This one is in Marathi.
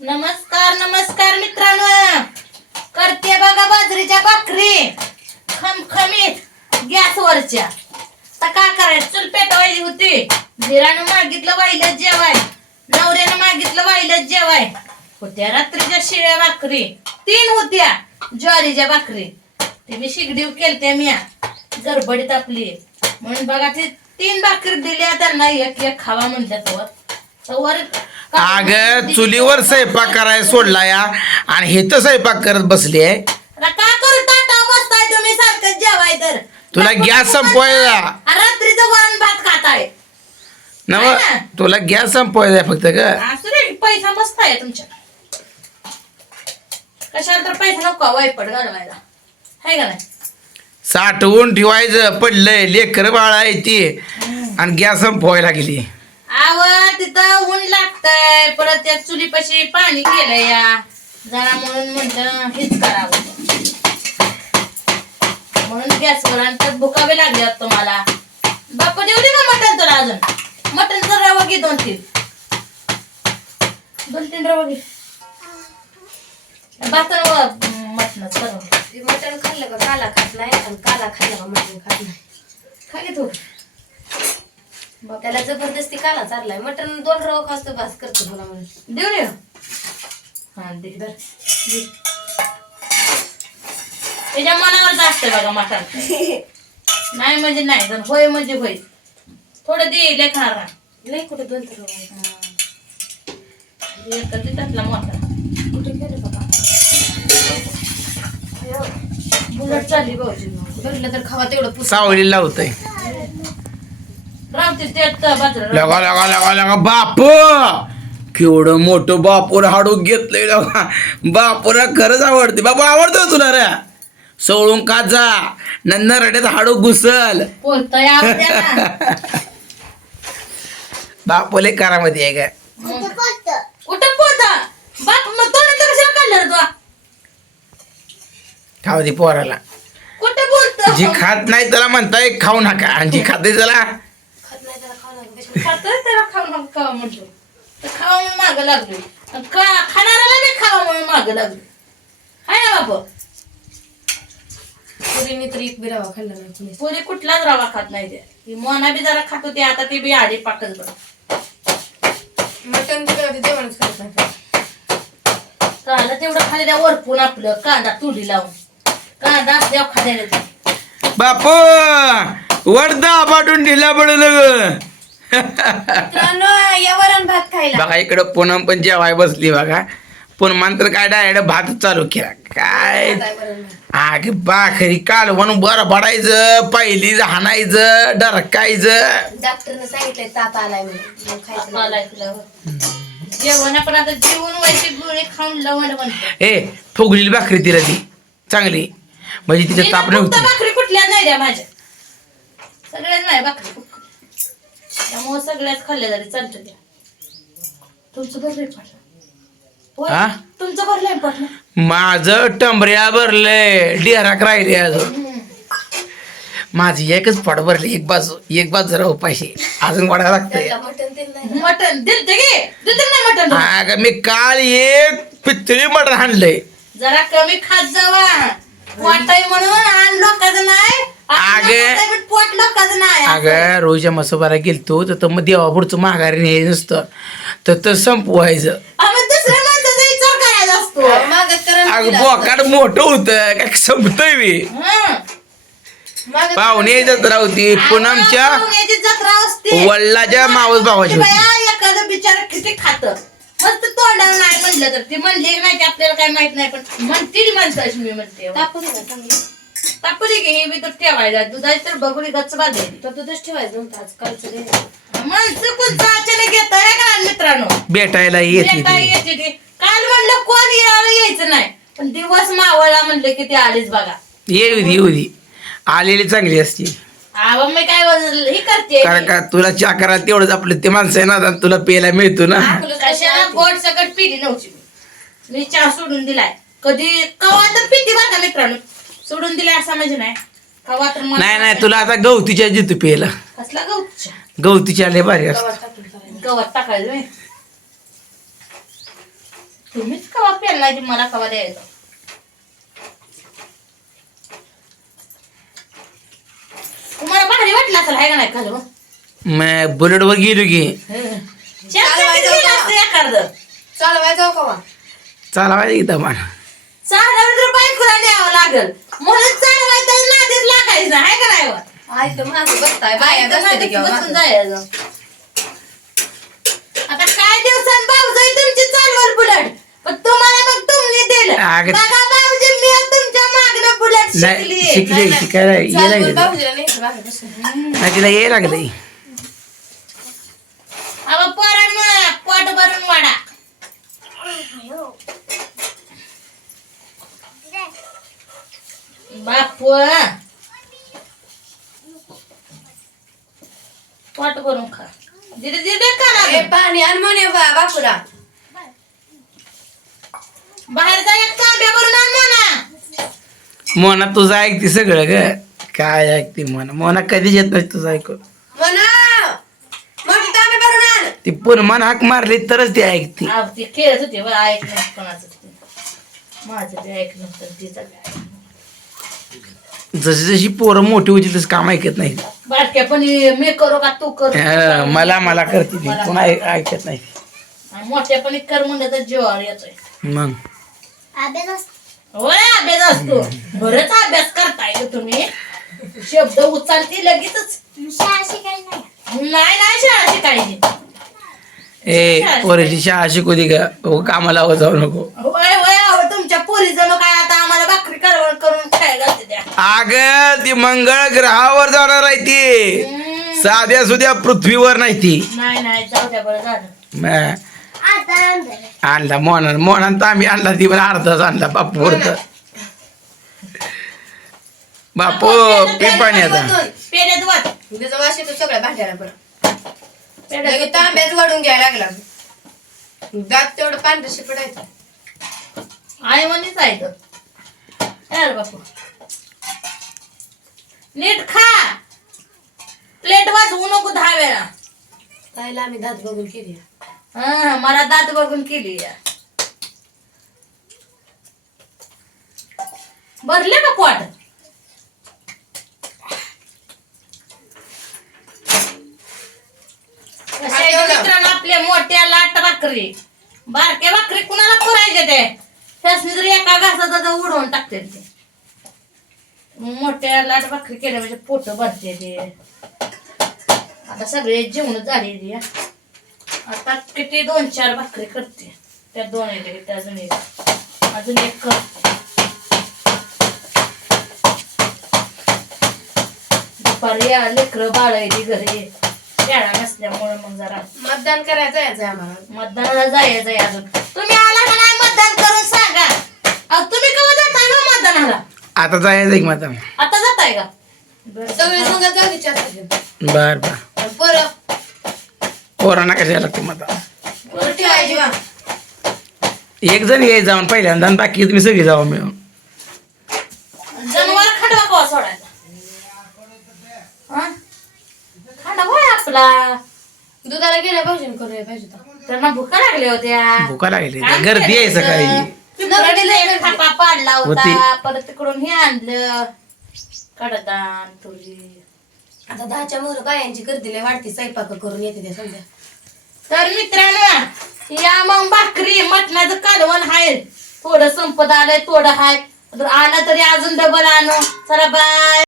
नमस्कार नमस्कार मित्रांनो. करते बघा बाजरीच्या भाकरी. खमखमीत गॅसवरच्या. आता काय करायचं? चूल पेटवायची होती. धीरानं मागितलं वाहिलं जेवाय. नवऱ्यानं मागितलं वाहिलं जेवाय. होत्या रात्रीच्या शिळ्या भाकरी. तीन होत्या ज्वारीच्या भाकरी. ते मी शिगडीव केलत्या मी गडबडीत आपली. म्हणून बघा ते तीन भाकरी दिल्या त्यांना एक एक खावा म्हणल्या तवर. अग चुलीवर स्वयंपाक करायला सोडला या आणि हे तर स्वयंपाक करत बसली आहे. आता का करू? ताटा बसताय तुम्ही सारखं जेवाय तर. तुला गॅस संपवायला. आ, रात्रीचं वरण भात खाताय. नव आहे ना? तुला गॅस संपवायचा फक्त असू दे पैसा मस्त आहे तुमच्या. कशाला तर पैसा नको वायपट घालवायला. हाय का नाही? साठवून ठेवायचं पडलंय. लेकर बाळ आहे ती. आणि गॅस संपवायला गेली तिथं ऊन लागतंय. परत त्या चुलीपाशी पाणी गेलं या. जरा म्हणून म्हटलं हेच करावं. म्हणून गॅसवर आणि त्यात भुकावे लागले आहेत तुम्हाला बाप्पा देऊ का मटण तुला अजून? मटणचा रवा घे दोन तीन. दोन तीन रवा घे. बातन मटणच करून मटण खाल्लं का? काला खात नाही. आणि काला खाल्लं का मटण खात नाही? खाली तू त्याला जबरदस्ती काला चाललाय. मटण दोन रवा खासतो बस करतो मला म्हणून. देऊ रे हा दे. धर. दे. त्याच्या मनावर असते बघा मटण. नाही म्हणजे नाही जर होय म्हणजे होय. थोडं दे लेखणार ना नाही. कुठे दोन तर रवा. एक त्यातला मोठा कुठे गेले बाबा? बुलट चालली भाऊजी. धरलं तर खावा तेवढं पुस सावली लावतय रामती ते बाजूला लगा लगा लगा लगा बाप! केवढं मोठं बापूर हाडू घेतलंय लगा बापूला खरंच आवडते. बापू आवडतो तुला रे? सवळून का जा. नंतर रड्यात हाडू घुसल. बापूले कारामध्ये आहे काय कुठं पोहता बाप मग तोंडात कशाला काढलं रे तू? खाऊ दे पोराला. कुठं बोलतो? जी खात नाही त्याला म्हणताय खाऊ नका. आणि जी खाते त्याला खात नाही त्याला खावा नका कशी खातोय त्याला खाऊ खावा म्हटलं. तर खावा म्हणून मागं लागलो आणि खा- खाणाऱ्याला बी खावा म्हणून मागं लागलो हाय ना बाप. पुरीने तर एक बी रवा खाल्ला नाही पुरी कुठलाच रवा खात नाही ते ती मोना बी जरा खात होती आता ती बी आडी पाकच बघ. मटण तिकडे ते जेवणच करत नाही. कांदा तेवढं खाली द्या वरपून आपलं कांदा तुडी लावून. कांदा असल्यावर खाद्याला द्या. बापू वरदा पाठवून ढिला पडलं या वरण भात खायला. बघा इकडं पूनम पण जेवाय बसली बघा. पूनमान तर काय डायरेक्ट भात चालू केला. काय. आग बाखरी कालवण बरं पडायचं पहिली हाणायचं डरकायचं. डॉक्टरनं सांगितलंय ताप आलाय म्हणून. मग खायचं नाही. आलाय तुला. जेवण पण आता जेवण व्हायची गोळी खाऊन लवण म्हणतो ए फुगलेली भाकरी तिला ती. चांगली. म्हणजे तिचं ताप नव्हती. भाकरी कुठल्या नाही द्या माझ्या. सगळ्याच नाही भाकरी. त्यामुळे सगळ्याच खाल्ल्या तरी चालतं द्या तुमचं भरलंय हा? तुमचं भरलंय माझं टंबऱ्या भरलंय. डेराक राहिले अजून. माझी एकच पड भरली एक बाजू एक बाजू जरा उपाशी अजून वाढायला लागतंय. नाही मटन दिलते गे दिलते ना मटन अगं मी काल एक पितळी मटण आणलंय. जरा कमी खात जावा. वाटाय म्हणून आण लोकांचं नाही. अगे. लोकांचं बी पोट लोकांचं नाही अगं रोजच्या मसोबाला गेलतो तर मग देवा पुढचं माघारी न्यायचं नसतं. तर तर संपवायचं. माणसाचा अगं बोकाड मोठं होतं काय संपतोय मी हं. मागत पाहुणे जत्रा होती पूनमच्या वडिलाच्या मावस भावाची एखादं बिचार किती खात. मस्त तोंडाला नाही म्हणलं तर ती म्हणली नाही ते आपल्याला काय माहीत नाही पण म्हणतील माणसं अशी मी म्हणते. तापली की हे बी तर ठेवायला. दुधाची तर बघुली गच्च बांधायची तर तुझंच ठेवायचं नव्हतं आज कालचं दे माणसं कोणतं अचानक येत आहे का मित्रांनो? भेटायला येते ती. येते ती. काल म्हणलं कोण यायला यायचं नाही. पण दिवस मावळला म्हणलं की ते आलीच बघा. येऊ दे येऊ दे. आलेली चांगली असते. आवा मी काय वज- हे करते. कारण का तुला चहा करायला तेवढंच आपलं ते माणसं आहे ना तुला प्यायला मिळतो ना. कशाला गोड सकट पिली नव्हती मी. मी चहा सोडून दिलाय. कधी कवा तर पिती का मित्रांनो. सोडून दिलाय असं म्हणजे नाही. कवा तर मला- नाही नाही तुला आता गवतीच्या जितू प्यायला. कसला गवत गवतीच्या लय भारी असतं. गवत टाकायचं. तुम्हीच कवा पेरला की मला कवा द्यायचं? तुम्हाला भारी वाटलं असेल आहे का नाही खाली मग? बुलेटवर गेलो की. एखादं. चालवायचं का चालवायचं की दमान चालवलं तर बायकोला न्यावं लागल. म्हणून चालवायचं नादीच लागायचं आहे का नाही वा? आई तर माझं बसताय बाया बायका बसते नादीत किंवा बसून जायचं. आता काय भाऊजाई तुमची चालवल बुलेट? पण तुम्हाला मग तुम्ही दिलं. अगं- बघा भाऊजी मी तुमच्या मागणं बुलेट नाही शिकली. शिकली शिकायला चालवून न्यायचं. नाही तिला ये लागलं अहो पोरांनो पोट भरून वाडा बापू पोट भरून खा. दिदी दिदी पाणी आण म्हणे बा बापूला बाहेर जा एक तांब्या भरून आण मोना. तुझं ऐकते सगळं ग. काय ऐकते मोना? मोना कधीच येत नाही तुझं ऐकू ती पुरमान हाक मारली तरच ती ऐकते. खेळत होती बरं ऐकलं कोणाचं. माझं ते ऐकलं तर तिचं. जशी जशी पोरं मोठी होती तसं काम ऐकत नाही. पण मी करू का तू कर? हं, मला मला करते ती. ऐ- ऐकत नाही. आणि मोठ्या पण कर म्हणलं तर जीवावर येतोय मग? होय अभ्यास असतो. बरंच अभ्यास करताय ग तुम्ही. शब्द उचलती लगेचच. नाही नाही शाळा शिकायची. ए पोरीची शाळा शिकू दे का हो कामाला लावत जाऊ नको. होय होय अहो तुमच्या पोरी जणू अग ती मंगळ ग्रहावर जाणार आहे ती. साध्या सुद्या पृथ्वीवर नाही ती. आणला मोहन मोहन तर आम्ही आणला ती पण अर्धाच आणला बापू पुरत बापू पी पाण्याचा. वतून. पेण्यात वाट त्याचा वास येतो सगळ्या भांड्याला बरं पेण्यात लगेच तांब्यात वाढून घ्यायला लागला. दात तेवढं पांढरशी पडायचं. आहे तर चाल बापू. नीट खा. प्लेट वाजवू नको दहा वेळा. ताईला आम्ही दात बघून केली. हा मला दात बघून केली. या भरले का पोट? मित्रांनो आपल्या मोठ्या लाट भाकरी. बारक्या भाकरी कुणाला पुरायचे ते त्यासनी जर एका घासाचा उडवून टाकते ते. मोठ्या लाट भाकरी केल्या म्हणजे पोट भरते ते. आता सगळे जेवण झाले ते. आता किती दोन चार भाकरी करते. त्या दोन येते की त्या अजून एक. अजून एक करते. दुपारी या लेकरं बाळायची घरी. शाळा नसल्यामुळे मग जरा मतदान करायचं यायचं आम्हाला. मतदानाला जायचंय अजून. तुम्ही आला का नाही मतदान करून सांगा. अहो, तुम्ही केव्हा जाताय का मतदानाला? आता जायचं एक माता आता? जाताय का? बरं. बर पोरांना कशाला लागते माता परत ठेवायची वा एक जण यायचं जाऊन पहिल्यांदा आणि बाकी तुम्ही सगळी जाऊ मिळून. जनावर खंडवा कवा सोडायचा हा? खंडा होय आपला. दुधाला गेल्या पाहिजे करूया पाहिजे होता. त्यांना भुका लागल्या होत्या. भुका लागली गर्दी आहे? सकाळी. पिंपळाडीला एक थापा पाडला होता. होती. परत तिकडून हे आणलं. कडदान तुरी. आता दहाच्या बायांची गर्दी लय वाढती स्वयंपाक करून येते त्या समजा. तर मित्रांनो या मग भाकरी मटणाचं कालवण आहे थोडं संपत आलंय थोडं हाय. आलं तरी अजून डबल आणू. चला बाय